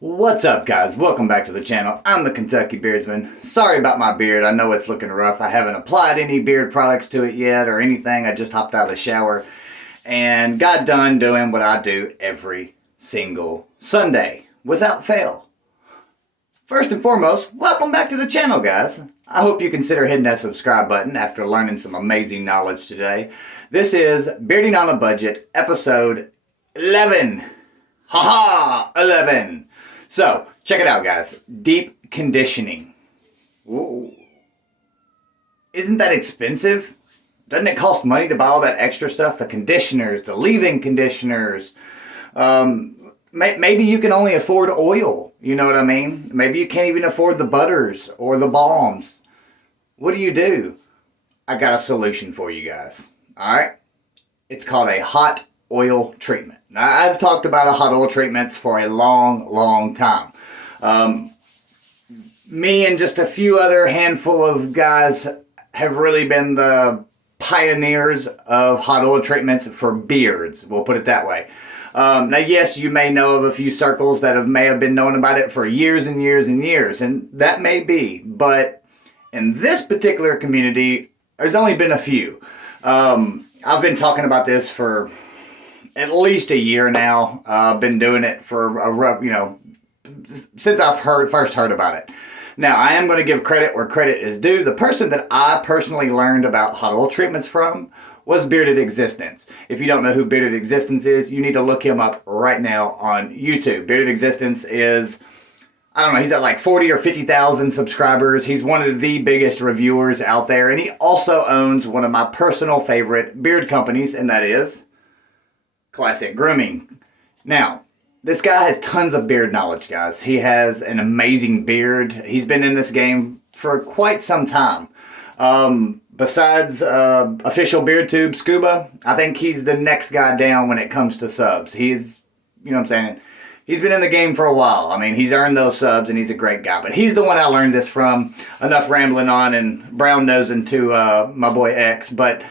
What's up, guys? Welcome back to the channel. I'm the Kentucky Beardsman. Sorry about my beard. I know it's looking rough. I haven't applied any beard products to it yet or anything. I just hopped out of the shower and got done doing what I do every single Sunday without fail. First and foremost, welcome back to the channel, guys. I hope you consider hitting that subscribe button after learning some amazing knowledge today. This is Bearding on a Budget, episode 11. Haha, 11. So, check it out, guys. Deep conditioning. Whoa. Isn't that expensive? Doesn't it cost money to buy all that extra stuff? The conditioners, the leave-in conditioners. Maybe you can only afford oil. You know what I mean? Maybe you can't even afford the butters or the balms. What do? I got a solution for you guys. Alright? It's called a hot oil treatment. Now, I've talked about hot oil treatments for a long time. Me and just a few other handful of guys have really been the pioneers of hot oil treatments for beards. We'll put it that way. Now, yes, you may know of a few circles that may have been known about it for years and years and years, and that may be. But in this particular community, there's only been a few. I've been talking about this for at least a year now. I've been doing it for since I've first heard about it. Now, I am going to give credit where credit is due. The person that I personally learned about hot oil treatments from was Bearded Existence. If you don't know who Bearded Existence is, you need to look him up right now on YouTube. Bearded Existence is, I don't know, he's at like 40 or 50,000 subscribers. He's one of the biggest reviewers out there, and he also owns one of my personal favorite beard companies, and that is Classic Grooming. Now, this guy has tons of beard knowledge, guys. He has an amazing beard. He's been in this game for quite some time. Besides official beard tube Scuba, I think he's the next guy down when it comes to subs. He's, you know what I'm saying? He's been in the game for a while. I mean, he's earned those subs and he's a great guy. But he's the one I learned this from. Enough rambling on and brown nosing to my boy X. But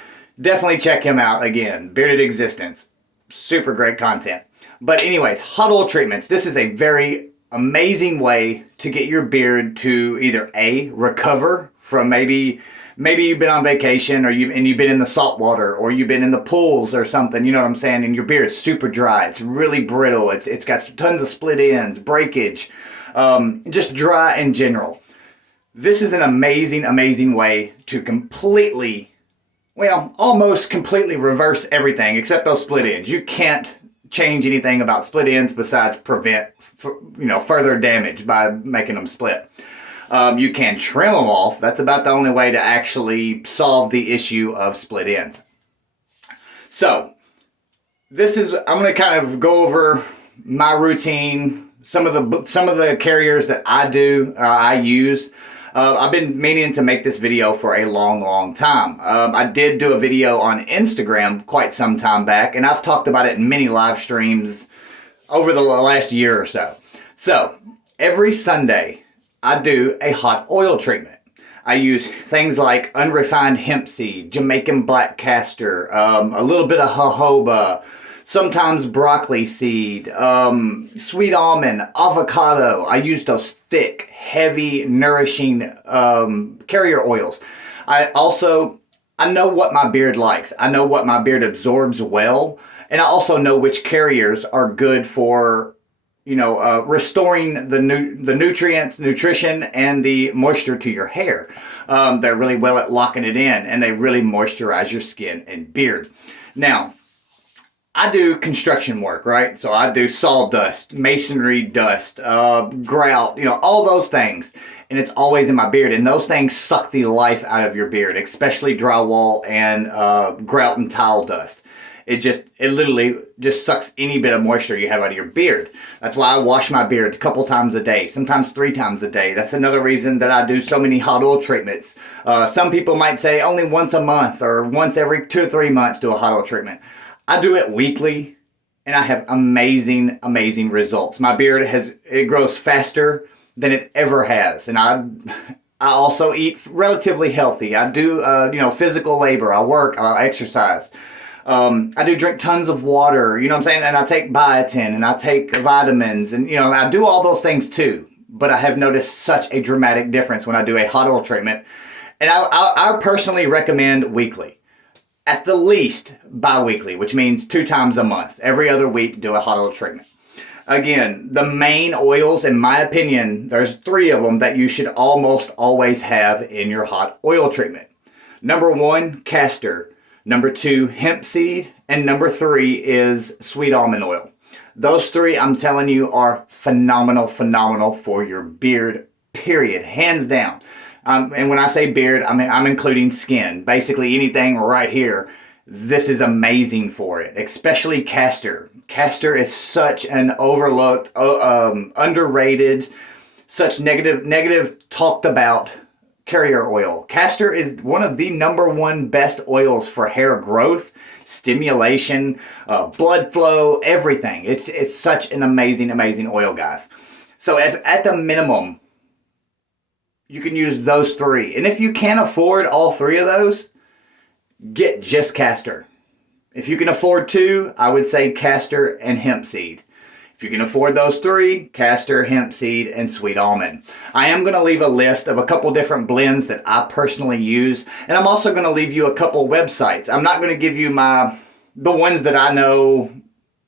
definitely check him out again. Bearded Existence. Super great content. But anyways, hot oil treatments. This is a very amazing way to get your beard to either A, recover from maybe you've been on vacation or you've been in the salt water or you've been in the pools or something, you know what I'm saying, and your beard's super dry. It's really brittle. It's got tons of split ends, breakage, just dry in general. This is an amazing way to completely, well, almost completely reverse everything except those split ends. You can't change anything about split ends besides prevent, further damage by making them split. You can trim them off. That's about the only way to actually solve the issue of split ends. So, I'm going to kind of go over my routine, some of the carriers that I use. I've been meaning to make this video for a long time. I did do a video on Instagram quite some time back, and I've talked about it in many live streams over the last year or so. So, every Sunday, I do a hot oil treatment. I use things like unrefined hempseed, Jamaican black castor, a little bit of jojoba, sometimes broccoli seed, sweet almond, avocado. I use those thick, heavy, nourishing carrier oils. I know what my beard likes. I know what my beard absorbs well. And I also know which carriers are good for restoring the nutrients, nutrition, and the moisture to your hair. They're really well at locking it in, and they really moisturize your skin and beard. Now, I do construction work, right? So I do sawdust, masonry dust, grout, all those things. And it's always in my beard. And those things suck the life out of your beard, especially drywall and grout and tile dust. It literally just sucks any bit of moisture you have out of your beard. That's why I wash my beard a couple times a day, sometimes 3 times a day. That's another reason that I do so many hot oil treatments. Some people might say only once a month or once every 2 or 3 months do a hot oil treatment. I do it weekly, and I have amazing results. My beard it grows faster than it ever has, and I also eat relatively healthy. I do physical labor. I work. I exercise. I do drink tons of water, you know what I'm saying? And I take biotin and I take vitamins and, you know, I do all those things too. But I have noticed such a dramatic difference when I do a hot oil treatment. And I personally recommend weekly. At the least bi-weekly, which means 2 times a month. Every other week, do a hot oil treatment. Again, the main oils, in my opinion, there's 3 of them that you should almost always have in your hot oil treatment. Number 1, Castor. Number 2, Hempseed. And number 3 is sweet almond oil. Those 3, I'm telling you, are phenomenal for your beard, period. Hands down. And when I say beard, I'm including skin. Basically anything right here. This is amazing for it, especially Castor. Castor is such an overlooked, underrated, such negative talked about carrier oil. Castor is one of the #1 best oils for hair growth, stimulation, blood flow, everything. It's such an amazing oil, guys. So at the minimum, you can use those 3. And if you can't afford all 3 of those, get just Castor. If you can afford 2, I would say Castor and Hempseed. If you can afford those 3, Castor, Hempseed, and sweet almond. I am going to leave a list of a couple different blends that I personally use. And I'm also going to leave you a couple websites. I'm not going to give you the ones that I know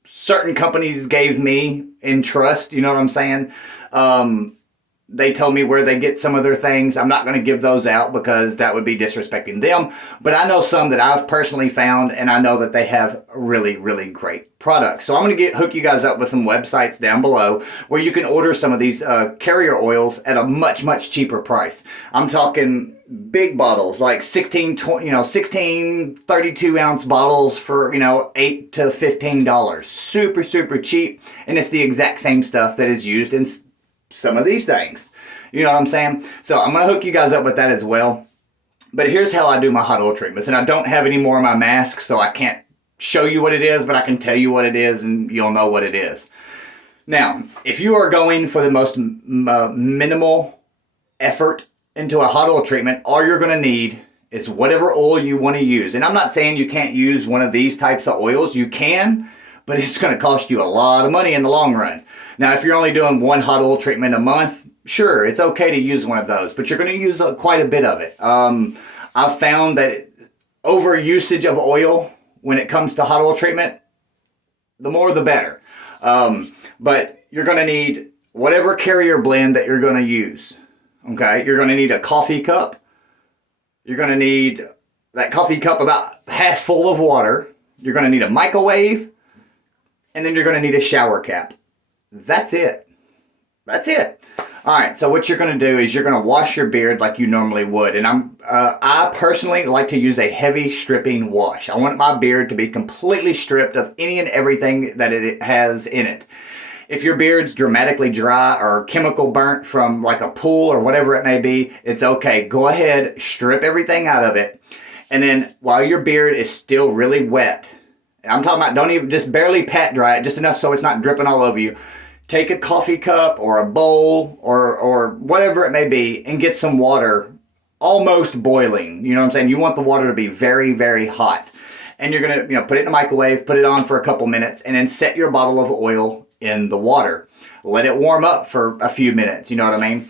certain companies gave me in trust. You know what I'm saying? They told me where they get some of their things. I'm not going to give those out because that would be disrespecting them. But I know some that I've personally found, and I know that they have really great products. So I'm going to hook you guys up with some websites down below where you can order some of these carrier oils at a much cheaper price. I'm talking big bottles, like 16 32-ounce bottles for, $8 to $15. Super cheap, and it's the exact same stuff that is used in some of these things. You know what I'm saying? So I'm going to hook you guys up with that as well. But here's how I do my hot oil treatments. And I don't have any more of my mask, so I can't show you what it is, but I can tell you what it is and you'll know what it is. Now, if you are going for the most minimal effort into a hot oil treatment, all you're going to need is whatever oil you want to use. And I'm not saying you can't use one of these types of oils. You can, but it's going to cost you a lot of money in the long run. Now, if you're only doing 1 hot oil treatment a month, sure, it's okay to use one of those, but you're going to use quite a bit of it. I've found that over usage of oil, when it comes to hot oil treatment, the more the better. But you're going to need whatever carrier blend that you're going to use. Okay, you're going to need a coffee cup. You're going to need that coffee cup about half full of water. You're going to need a microwave. And then you're going to need a shower cap. That's it. Alright, so what you're going to do is you're going to wash your beard like you normally would. And I personally like to use a heavy stripping wash. I want my beard to be completely stripped of any and everything that it has in it. If your beard's dramatically dry or chemical burnt from like a pool or whatever it may be, it's okay. Go ahead, strip everything out of it. And then while your beard is still really wet, I'm talking about don't even, just barely pat dry it, just enough so it's not dripping all over you. Take a coffee cup or a bowl or whatever it may be and get some water almost boiling. You know what I'm saying? You want the water to be very hot. And you're going to put it in the microwave, put it on for a couple minutes, and then set your bottle of oil in the water. Let it warm up for a few minutes, you know what I mean?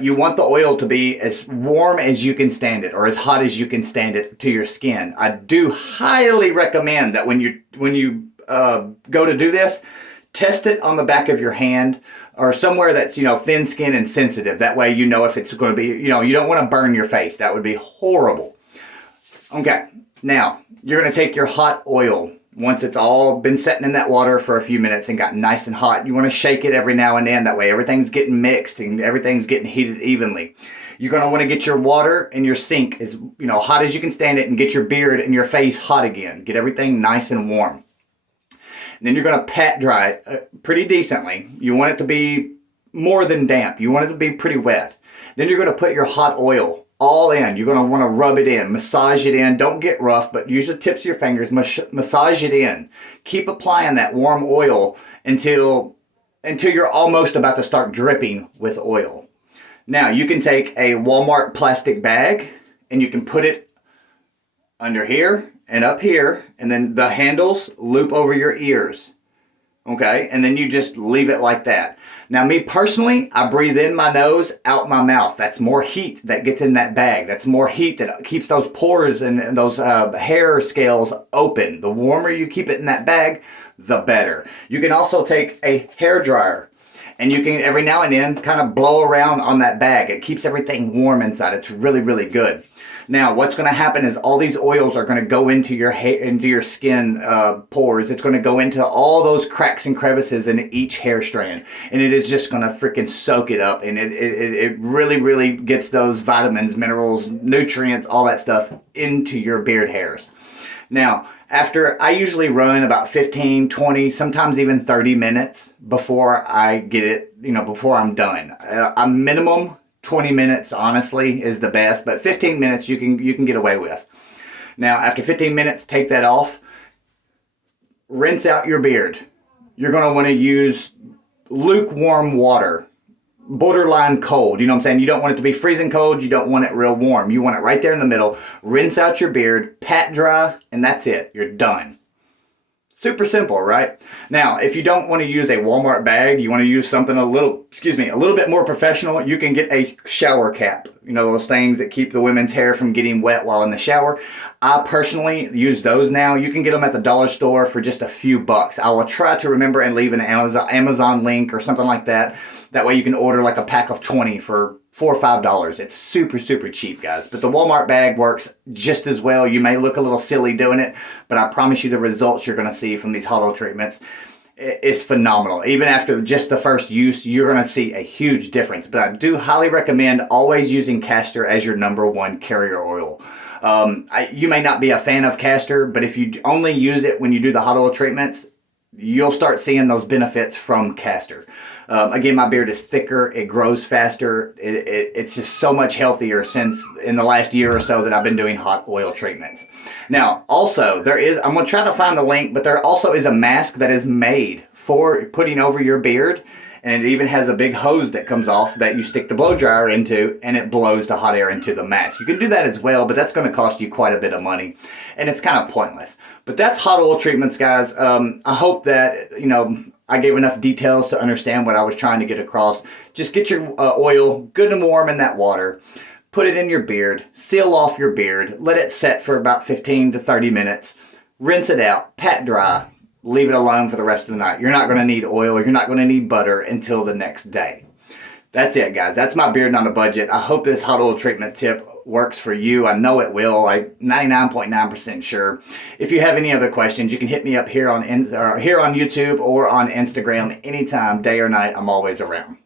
You want the oil to be as warm as you can stand it, or as hot as you can stand it to your skin. I do highly recommend that when you go to do this, test it on the back of your hand or somewhere that's, thin skin and sensitive. That way you know if it's going to be, you don't want to burn your face. That would be horrible. Okay, now you're going to take your hot oil. Once it's all been sitting in that water for a few minutes and got nice and hot, you want to shake it every now and then. That way everything's getting mixed and everything's getting heated evenly. You're going to want to get your water in your sink as hot as you can stand it and get your beard and your face hot again. Get everything nice and warm. And then you're going to pat dry it pretty decently. You want it to be more than damp. You want it to be pretty wet. Then you're going to put your hot oil all in. You're going to want to rub it in, massage it in. Don't get rough, but use the tips of your fingers, massage it in. Keep applying that warm oil until you're almost about to start dripping with oil. Now, you can take a Walmart plastic bag and you can put it under here and up here, and then the handles loop over your ears. Okay, and then you just leave it like that. Now, me personally, I breathe in my nose, out my mouth. That's more heat that gets in that bag. That's more heat that keeps those pores and those hair scales open. The warmer you keep it in that bag, the better. You can also take a hair dryer, and you can every now and then kind of blow around on that bag. It keeps everything warm inside. It's really, really good. Now, what's going to happen is all these oils are going to go into your hair, into your skin pores. It's going to go into all those cracks and crevices in each hair strand, and it is just going to freaking soak it up. And it really, really gets those vitamins, minerals, nutrients, all that stuff into your beard hairs. Now, after I usually run about 15, 20, sometimes even 30 minutes before I get it, before I'm done. A minimum 20 minutes, honestly, is the best, but 15 minutes you can get away with. Now, after 15 minutes, take that off, rinse out your beard. You're going to want to use lukewarm water, borderline cold. You know what I'm saying? You don't want it to be freezing cold. You don't want it real warm. You want it right there in the middle. Rinse out your beard, pat dry, and that's it. You're done. Super simple, right? Now, if you don't want to use a Walmart bag, you want to use something a little bit more professional, you can get a shower cap. Those things that keep the women's hair from getting wet while in the shower. I personally use those now. You can get them at the dollar store for just a few bucks. I will try to remember and leave an Amazon link or something like that. That way you can order like a pack of 20 for $4 or $5. It's super, super cheap, guys. But the Walmart bag works just as well. You may look a little silly doing it, but I promise you the results you're going to see from these hot oil treatments is phenomenal. Even after just the first use, you're going to see a huge difference. But I do highly recommend always using Castor as your #1 carrier oil. You may not be a fan of Castor, but if you only use it when you do the hot oil treatments, you'll start seeing those benefits from Castor. Again, my beard is thicker, it grows faster, it's just so much healthier since in the last year or so that I've been doing hot oil treatments. Now, also, I'm going to try to find the link, but there also is a mask that is made for putting over your beard, and it even has a big hose that comes off that you stick the blow dryer into, and it blows the hot air into the mask. You can do that as well, but that's going to cost you quite a bit of money, and it's kind of pointless. But that's hot oil treatments, guys. I hope that, I gave enough details to understand what I was trying to get across. Just get your oil good and warm in that water. Put it in your beard. Seal off your beard. Let it set for about 15 to 30 minutes. Rinse it out. Pat dry. Leave it alone for the rest of the night. You're not going to need oil. You're not going to need butter until the next day. That's it, guys. That's my beard on a budget. I hope this hot oil treatment tip works for you. I know it will. Like 99.9% sure. If you have any other questions, you can hit me up here on YouTube or on Instagram anytime, day or night. I'm always around.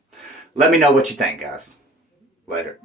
Let me know what you think, guys. Later.